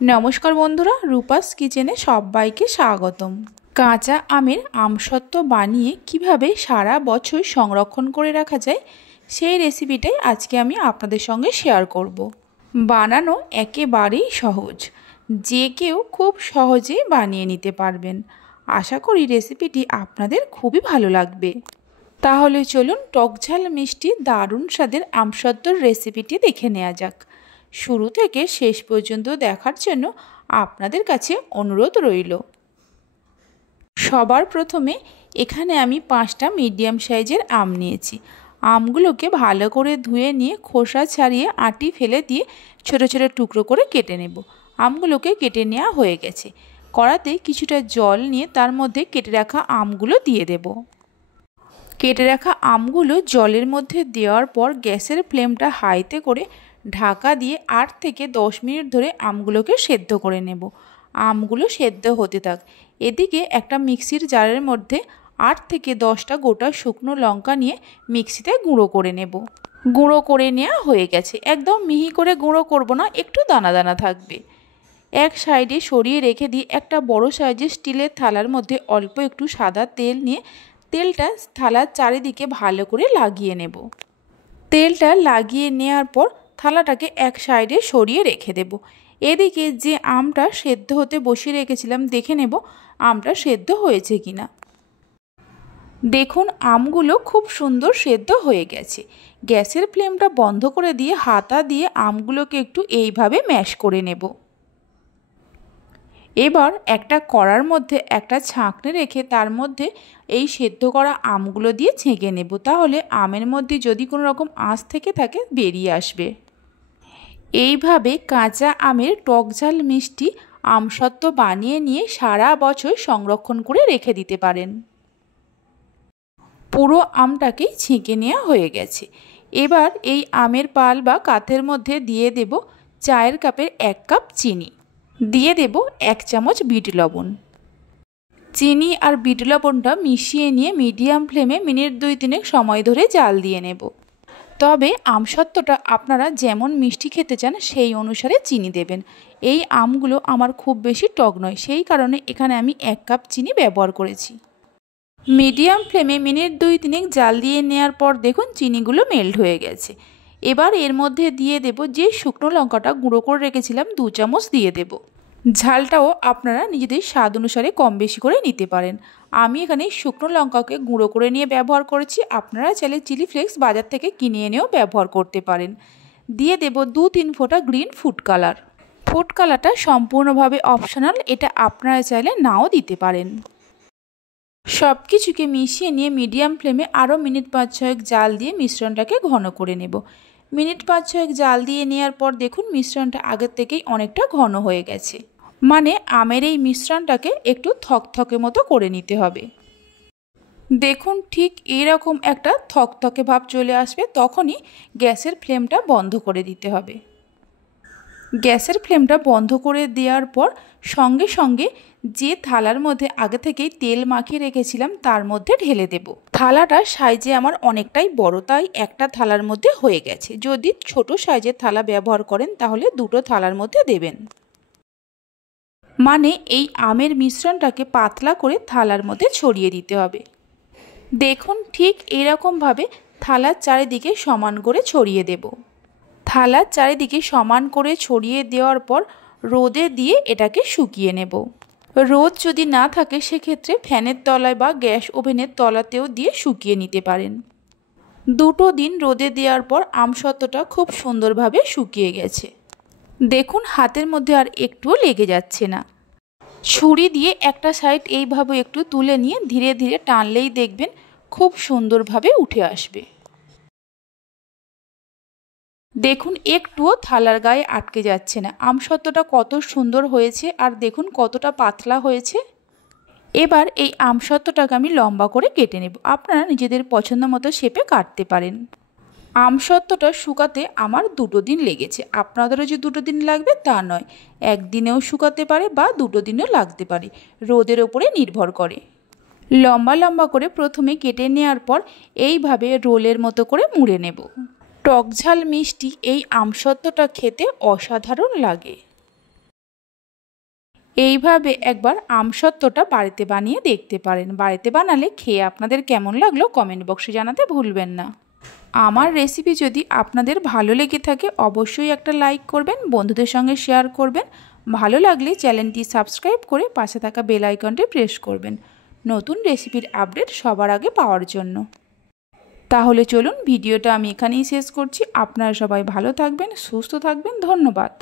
নমস্কার বন্ধুরা, রূপাস কিচেনে সবাইকে স্বাগতম। কাঁচা আমের আমসত্ত্ব বানিয়ে কিভাবে সারা বছর সংরক্ষণ করে রাখা যায় সেই রেসিপিটাই আজকে আমি আপনাদের সঙ্গে শেয়ার করব। বানানো একেবারেই সহজ, যে কেউ খুব সহজে বানিয়ে নিতে পারবেন। আশা করি রেসিপিটি আপনাদের খুবই ভালো লাগবে। তাহলে চলুন টকঝাল মিষ্টি দারুণ স্বাদের আমসত্ত্বর রেসিপিটি দেখে নেওয়া যাক। শুরু থেকে শেষ পর্যন্ত দেখার জন্য আপনাদের কাছে অনুরোধ রইল। সবার প্রথমে এখানে আমি 5টা মিডিয়াম সাইজের আম নিয়েছি। আমগুলোকে ভালো করে ধুয়ে নিয়ে খোসা ছাড়িয়ে আঁটি ফেলে দিয়ে ছোট ছোট টুকরো করে কেটে নেব। আমগুলোকে কেটে নেওয়া হয়ে গেছে। কড়াতে কিছুটা জল নিয়ে তার মধ্যে কেটে রাখা আমগুলো দিয়ে দেব। কেটে রাখা আমগুলো জলের মধ্যে দেওয়ার পর গ্যাসের ফ্লেমটা হাইতে করে ঢাকা দিয়ে 8 থেকে 10 মিনিট ধরে আমগুলোকে সেদ্ধ করে নেব। আমগুলো সেদ্ধ হতে থাক। এদিকে একটা মিক্সির জারের মধ্যে 8 থেকে 10টা গোটা শুকনো লঙ্কা নিয়ে মিক্সিতে গুঁড়ো করে নেব। গুঁড়ো করে নেওয়া হয়ে গেছে। একদম মিহি করে গুঁড়ো করব না, একটু দানা দানা থাকবে। এক সাইডে সরিয়ে রেখে দিয়ে একটা বড় সাইজের স্টিলের থালার মধ্যে অল্প একটু সাদা তেল নিয়ে তেলটা থালার চারিদিকে ভালো করে লাগিয়ে নেব। তেলটা লাগিয়ে নেওয়ার পর থালাটাকে এক সাইডে সরিয়ে রেখে দেব। এদিকে যে আমটা সেদ্ধ হতে বসিয়ে রেখেছিলাম দেখে নেব আমটা সেদ্ধ হয়েছে কিনা। দেখুন আমগুলো খুব সুন্দর সেদ্ধ হয়ে গেছে। গ্যাসের ফ্লেমটা বন্ধ করে দিয়ে হাতা দিয়ে আমগুলোকে একটু এইভাবে ম্যাশ করে নেব। এবার একটা কড়ার মধ্যে একটা ছাঁকনি রেখে তার মধ্যে এই সেদ্ধ করা আমগুলো দিয়ে ছেঁকে নেব। তাহলে আমের মধ্যে যদি কোনো রকম আঁশ থেকে থাকে বেরিয়ে আসবে। এইভাবে কাঁচা আমের টকঝাল মিষ্টি আমসত্ত্ব বানিয়ে নিয়ে সারা বছর সংরক্ষণ করে রেখে দিতে পারেন। পুরো আমটাকেই ছেঁকে নেওয়া হয়ে গেছে। এবার এই আমের পাল বা কাথের মধ্যে দিয়ে দেব চায়ের কাপের 1 কাপ চিনি, দিয়ে দেব 1 চামচ বিট লবণ। চিনি আর বিট লবণটা মিশিয়ে নিয়ে মিডিয়াম ফ্লেমে মিনিট 2-3 সময় ধরে জাল দিয়ে নেব। তবে আমসত্ত্বটা আপনারা যেমন মিষ্টি খেতে চান সেই অনুসারে চিনি দেবেন। এই আমগুলো আমার খুব বেশি টক নয়, সেই কারণে এখানে আমি 1 কাপ চিনি ব্যবহার করেছি। মিডিয়াম ফ্লেমে মিনিট 2-3 জাল দিয়ে নেওয়ার পর দেখুন চিনিগুলো মেল্ট হয়ে গেছে। এবার এর মধ্যে দিয়ে দেব যে শুকনো লঙ্কাটা গুঁড়ো করে রেখেছিলাম 2 চামচ দিয়ে দেব। ঝালটাও আপনারা নিজেদের স্বাদ অনুসারে কম বেশি করে নিতে পারেন। আমি এখানে শুকনো লঙ্কাকে গুঁড়ো করে নিয়ে ব্যবহার করেছি। আপনারা চাইলে চিলি ফ্লেক্স বাজার থেকে কিনে এনেও ব্যবহার করতে পারেন। দিয়ে দেব 2-3 ফোঁটা গ্রিন ফুড কালার। ফুড কালারটা সম্পূর্ণভাবে অপশনাল, এটা আপনারা চাইলে নাও দিতে পারেন। সব কিছুকে মিশিয়ে নিয়ে মিডিয়াম ফ্লেমে আরও মিনিট 5-6 জাল দিয়ে মিশ্রণটাকে ঘন করে নেব। মিনিট 5-6 জাল দিয়ে নেওয়ার পর দেখুন মিশ্রণটা আগের থেকেই অনেকটা ঘন হয়ে গেছে। মানে আমের এই মিশ্রণটাকে একটু থকথকে মতো করে নিতে হবে। দেখুন ঠিক এইরকম একটা থকথকে ভাব চলে আসবে, তখনই গ্যাসের ফ্লেমটা বন্ধ করে দিতে হবে। গ্যাসের ফ্লেমটা বন্ধ করে দেওয়ার পর সঙ্গে সঙ্গে যে থালার মধ্যে আগে থেকেই তেল মাখিয়ে রেখেছিলাম তার মধ্যে ঢেলে দেব। থালাটার সাইজে আমার অনেকটাই বড়, তাই একটা থালার মধ্যে হয়ে গেছে। যদি ছোট সাইজের থালা ব্যবহার করেন তাহলে 2টো থালার মধ্যে দেবেন। মানে এই আমের মিশ্রণটাকে পাতলা করে থালার মধ্যে ছড়িয়ে দিতে হবে। দেখুন ঠিক এরকমভাবে থালার চারিদিকে সমান করে ছড়িয়ে দেব। থালার চারিদিকে সমান করে ছড়িয়ে দেওয়ার পর রোদে দিয়ে এটাকে শুকিয়ে নেব। রোদ যদি না থাকে সেক্ষেত্রে ফ্যানের তলায় বা গ্যাস ওভেনের তলাতেও দিয়ে শুকিয়ে নিতে পারেন। 2টো দিন রোদে দেওয়ার পর আমসত্ত্বটা খুব সুন্দরভাবে শুকিয়ে গেছে। দেখুন হাতের মধ্যে আর একটুও লেগে যাচ্ছে না। ছুরি দিয়ে একটা সাইড এইভাবে একটু তুলে নিয়ে ধীরে ধীরে টানলেই দেখবেন খুব সুন্দরভাবে উঠে আসবে। দেখুন একটুও থালার গায়ে আটকে যাচ্ছে না। আমসত্ত্বটা কত সুন্দর হয়েছে আর দেখুন কতটা পাতলা হয়েছে। এবার এই আমসত্ত্বটাকে আমি লম্বা করে কেটে নেব। আপনারা নিজেদের পছন্দ মতো শেপে কাটতে পারেন। আমসত্ত্বটা শুকাতে আমার 2টো দিন লেগেছে। আপনাদেরও যে 2টো দিন লাগবে তা নয়, একদিনেও শুকাতে পারে বা 2টো দিনও লাগতে পারে, রোদের ওপরে নির্ভর করে। লম্বা লম্বা করে প্রথমে কেটে নেওয়ার পর এইভাবে রোলের মতো করে মুড়ে নেব। টকঝাল মিষ্টি এই আমসত্ত্বটা খেতে অসাধারণ লাগে। এইভাবে একবার আমসত্ত্বটা বাড়িতে বানিয়ে দেখতে পারেন। বাড়িতে বানালে খেয়ে আপনাদের কেমন লাগলো কমেন্ট বক্সে জানাতে ভুলবেন না। আমার রেসিপি যদি আপনাদের ভালো লেগে থাকে অবশ্যই একটা লাইক করবেন, বন্ধুদের সঙ্গে শেয়ার করবেন। ভালো লাগলে চ্যানেলটি সাবস্ক্রাইব করে পাশে থাকা বেল আইকনটি প্রেস করবেন নতুন রেসিপির আপডেট সবার আগে পাওয়ার জন্য। তাহলে চলুন ভিডিওটা আমি এখানেই শেষ করছি। আপনারা সবাই ভালো থাকবেন, সুস্থ থাকবেন। ধন্যবাদ।